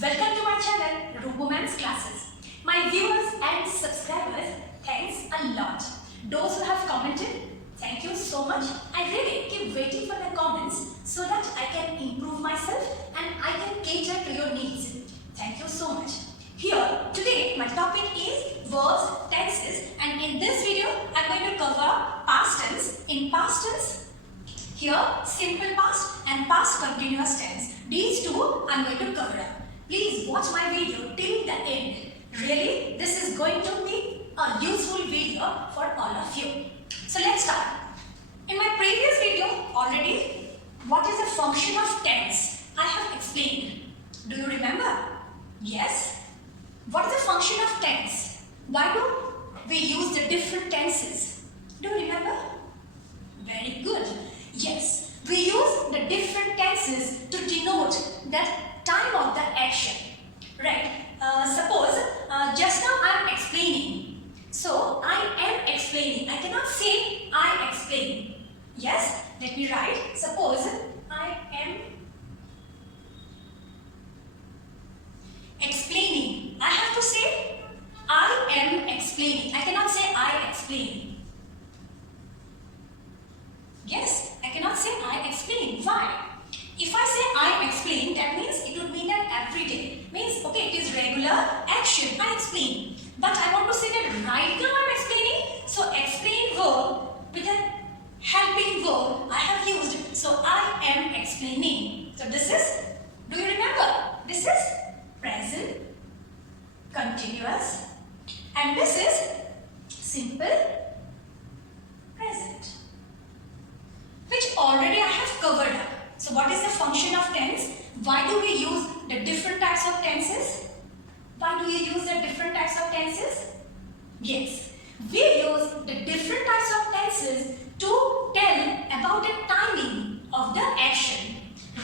Welcome to my channel, Ruboman's Classes. My viewers and subscribers, thanks a lot. Those who have commented, thank you so much. I really keep waiting for the comments so that I can improve myself and I can cater to your needs. Thank you so much. Here, today my topic is verbs, tenses, and in this video, I am going to cover past tense. In past tense, here simple past and past continuous tense. These two I am going to cover up. Please watch my video till the end. Really, this is going to be a useful video for all of you. So let's start. In my previous video already, what is the function of tense? I have explained. Do you remember? Yes. What is the function of tense? Why do we use the different tenses? Do you remember? Very good. Yes, we use the different tenses to denote that time of the action. Right? Suppose just now I am explaining. So I am explaining. I cannot say I explain. Yes? Let me write. Suppose I am explaining. I have to say I am explaining. I cannot say I explain. Yes, I cannot say I explain. Why? If I say I explain, that means it would mean that every day. Means, okay, it is regular action. I explain. But I want to say that right now I am explaining. So, explain verb with a helping verb I have used. So, I am explaining. So, this is, do you remember? This is present, continuous, and this is simple present, which already I have covered up. So what is the function of tense? Why do we use the different types of tenses? Why do you use the different types of tenses? Yes, we use the different types of tenses to tell about the timing of the action.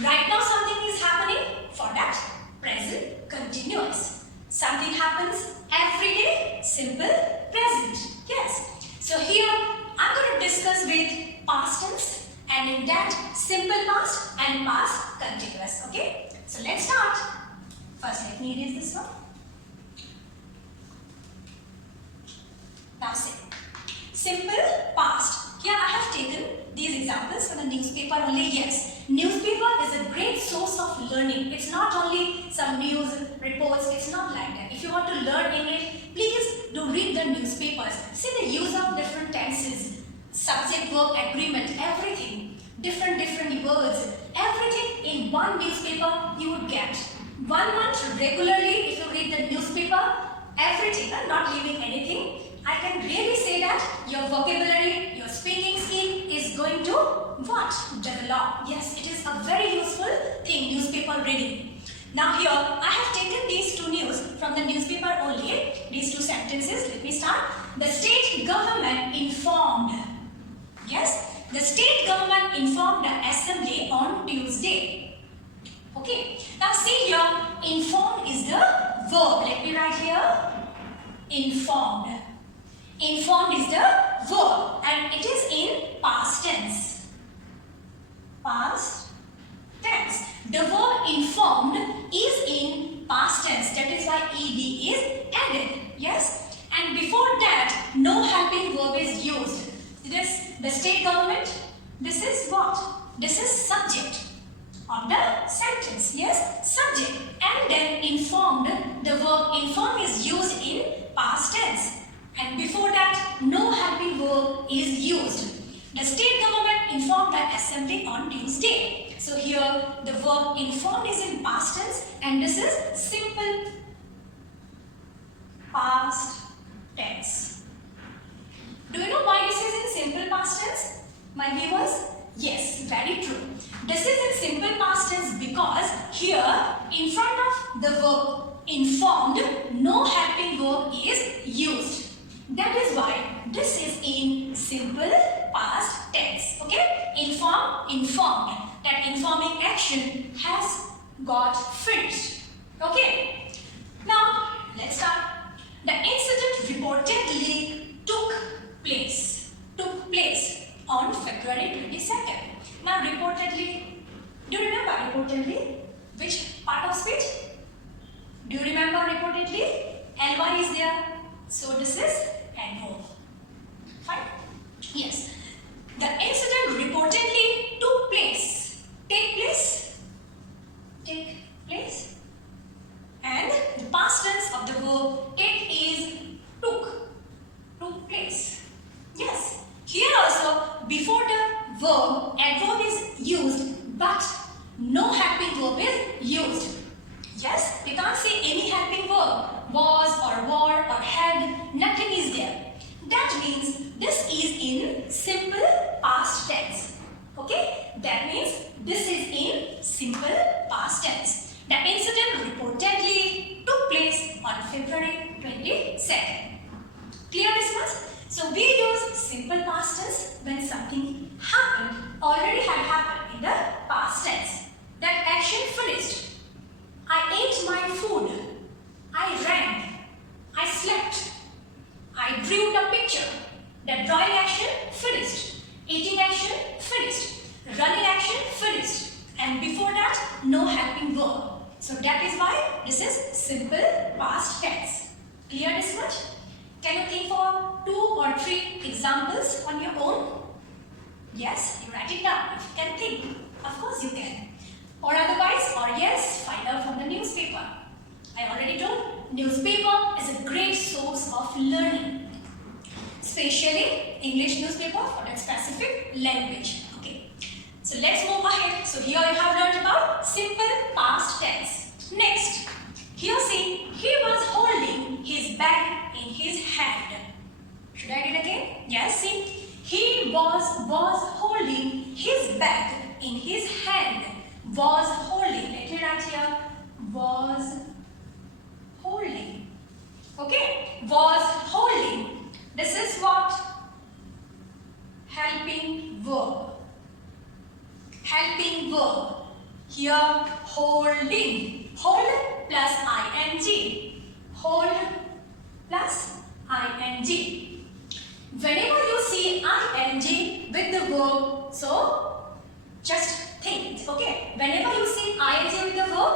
Right now something is happening, for that present continuous. Something happens every day, simple present. Yes. So here I'm going to discuss with past tense, and in that simple past and past continuous. Okay. So let's start. First let me erase this one. Now say simple past. Here I have taken these examples from the newspaper only. Yes, newspaper is a great source of learning. It's not only some news reports. It's not like that. If you want to learn English, please do read the newspapers. See the use of different tenses, subject verb agreement, everything. Different words, everything in one newspaper you would get. 1 month regularly, if you read the newspaper, everything, not leaving anything, I can really say that your vocabulary, your speaking skill is going to what? Develop. Yes, it is a very useful thing, newspaper reading. Now here, I have taken these two news from the newspaper only, these two sentences. Let me start. The state government informed. Yes, the state government informed the assembly on Tuesday. Okay, now see here, informed is the verb. Let me write here, informed. Informed is the verb and it is in past tense. Past tense. The verb informed is in past tense. That is why ed is added. Yes, and before that, no helping verb is used. This, the state government, this is what? This is subject of the sentence. Yes, subject. And then informed, the verb inform is used in past tense. And before that, no helping verb is used. The state government informed the assembly on Tuesday. So here, the verb informed is in past tense and this is simple past tense. Do you know why this is in simple past tense, my viewers? Yes, very true. This is in simple past tense because here in front of the verb informed, no helping verb is used. That is why this is in simple past tense. Okay? Inform, informed. That informing action has got finished. Okay? Now, let's start. The incident reportedly took place on February 22nd. Now reportedly, do you remember reportedly? Which part of speech? Do you remember reportedly? ly is there. So this is adverb. Fine? Yes. The incident reportedly took place. Take place. Take place. And the past tense of the verb take is took. Took place. Yes. Here also, before the verb, adverb is used, but no helping verb is used. Yes, we can't say any helping verb. Was or were or had, nothing is there. That means this is in simple past tense. Okay? That means this is in simple past tense. The incident reportedly took place on February 22nd. Clear this much? So we use simple past tense when something happened, already had happened in the past tense. That action finished. I ate my food. I ran. I slept. I drew the picture. The drawing action finished. Eating action finished. Running action finished. And before that, no helping verb. So that is why this is simple past tense. Clear this much? Can you think for 2 or 3 examples on your own? Yes, you write it down. If you can think, of course you can. Or otherwise, or yes, find out from the newspaper. I already told, newspaper is a great source of learning. Especially English newspaper for that specific language. Okay. So let's move ahead. So here you have learned about simple past tense. Next, here see, he was holding his bag in his hand. Should I read again? Yes, see, he was holding his bag in his hand. Was holding. Let me write here. Was holding. Okay. Was holding. This is what? Helping verb. Helping verb. Here holding. Hold plus ing. Hold plus ing. Whenever you see ing with the verb, so just think, okay? Whenever you see ing with the verb,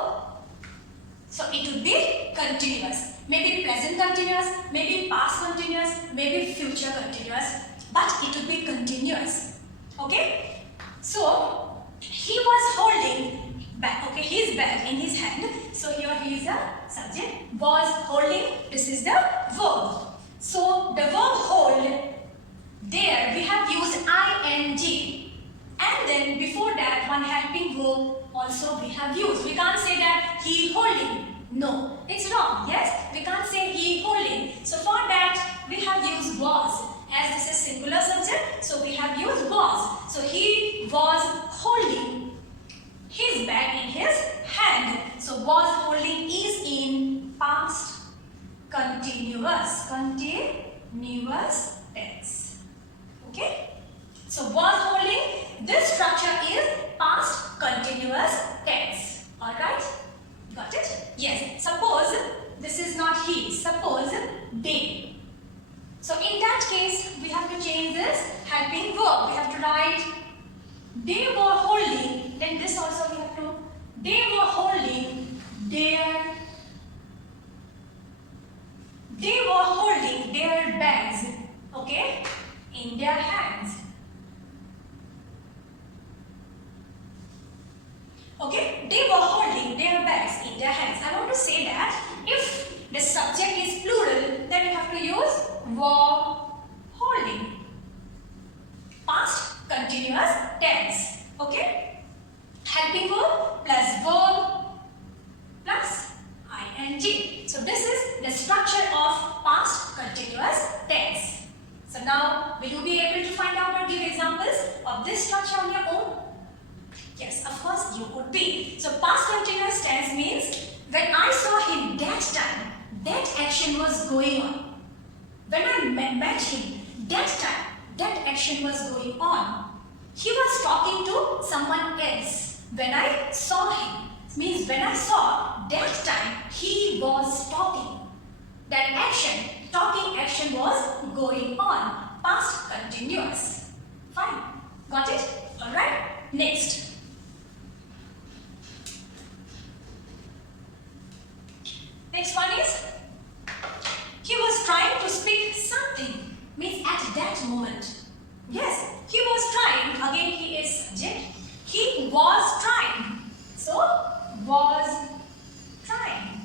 so it would be continuous. Maybe present continuous, maybe past continuous, maybe future continuous, but it would be continuous. Okay? So he was holding bag, okay, his bag in his hand. So here he is the subject. Was holding, this is the verb. So the verb hold, there we have used ing. And then before that, one helping verb also we have used. We can't say that he holding. No, it's wrong. Yes, we can't say he holding. So for that, we have used was. As this is singular subject, so we have used was. So he was holding his bag in his hand. So was holding is in past continuous. Continuous tense. Okay? So was holding, this structure is past continuous tense. Alright? Got it? Yes. Suppose this is not he. Suppose they. So in that case, we have to change this helping verb. We have to write they were holding. Then this also we have to. They were holding their. They were holding their bags. Okay? In their hands. Okay, they were holding their bags in their hands. I want to say that if the subject is plural, then we have to use were holding. Past continuous tense. Okay? Helping verb plus verb plus ing. So this is the structure of past continuous tense. So now, will you be able to find out or give examples of this structure on your own? Yes, of course you would be. So past continuous tense means when I saw him that time, that action was going on. When I met him that time, that action was going on. He was talking to someone else. When I saw him, means when I saw that time, he was talking. That action, talking action was going on. Past continuous. Fine. Got it? Alright. Next. Next one is, he was trying to speak something, means at that moment. Yes, he was trying, again he is subject. He was trying. So, was trying.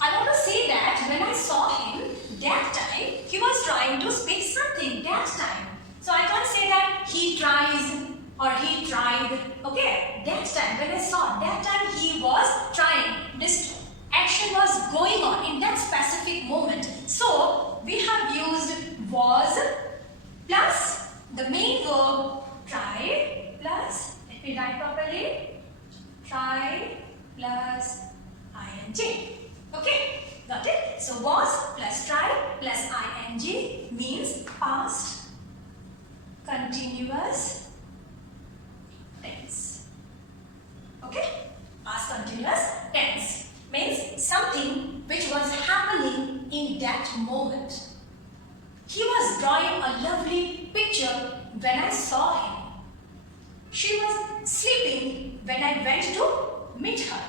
I want to say that when I saw him, that time, he was trying to speak something, that time. So, I can't say that he tries or he tried. Okay, that time, when I saw, that time he was trying. This action was going on in that specific moment. So, we have used was plus the main verb try plus, let me write properly, try plus ing. Okay, got it? So was plus try plus ing means past continuous tense. Okay, past continuous tense means something which was happening in that moment. He was drawing a lovely picture when I saw him. She was sleeping when I went to meet her.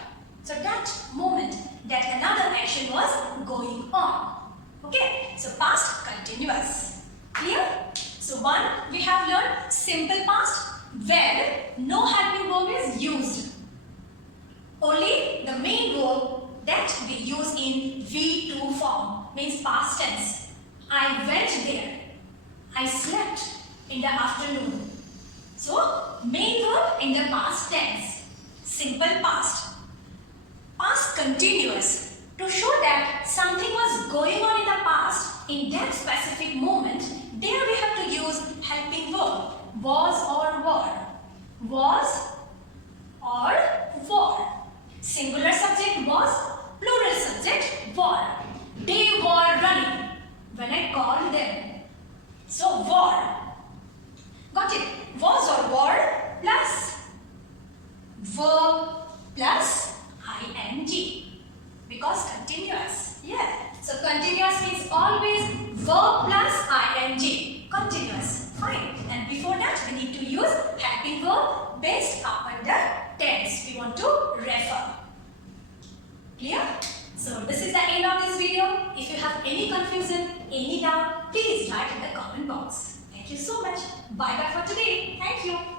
So that moment, that another action was going on. Okay, so past continuous. Clear? So one, we have learned simple past where no helping verb is used. Only the main verb that we use in V2 form means past tense. I went there. I slept in the afternoon. So, main verb in the past tense. Simple past. Past continuous. To show that something was going on in the past, in that specific moment, there we have to use helping verb. Was or were. Was or were. Singular subject was, plural subject were. They were running when I called them. So, were. Got it? Was or were plus verb plus ing. Because continuous. Yeah. So, continuous means always verb plus ing. Continuous. Fine. And before that, we need to use helping verb based upon the tense we want to refer. Clear? So, this is the end of this video. If you have any confusion, any doubt, please write in the comment box. Thank you so much. Bye bye for today. Thank you.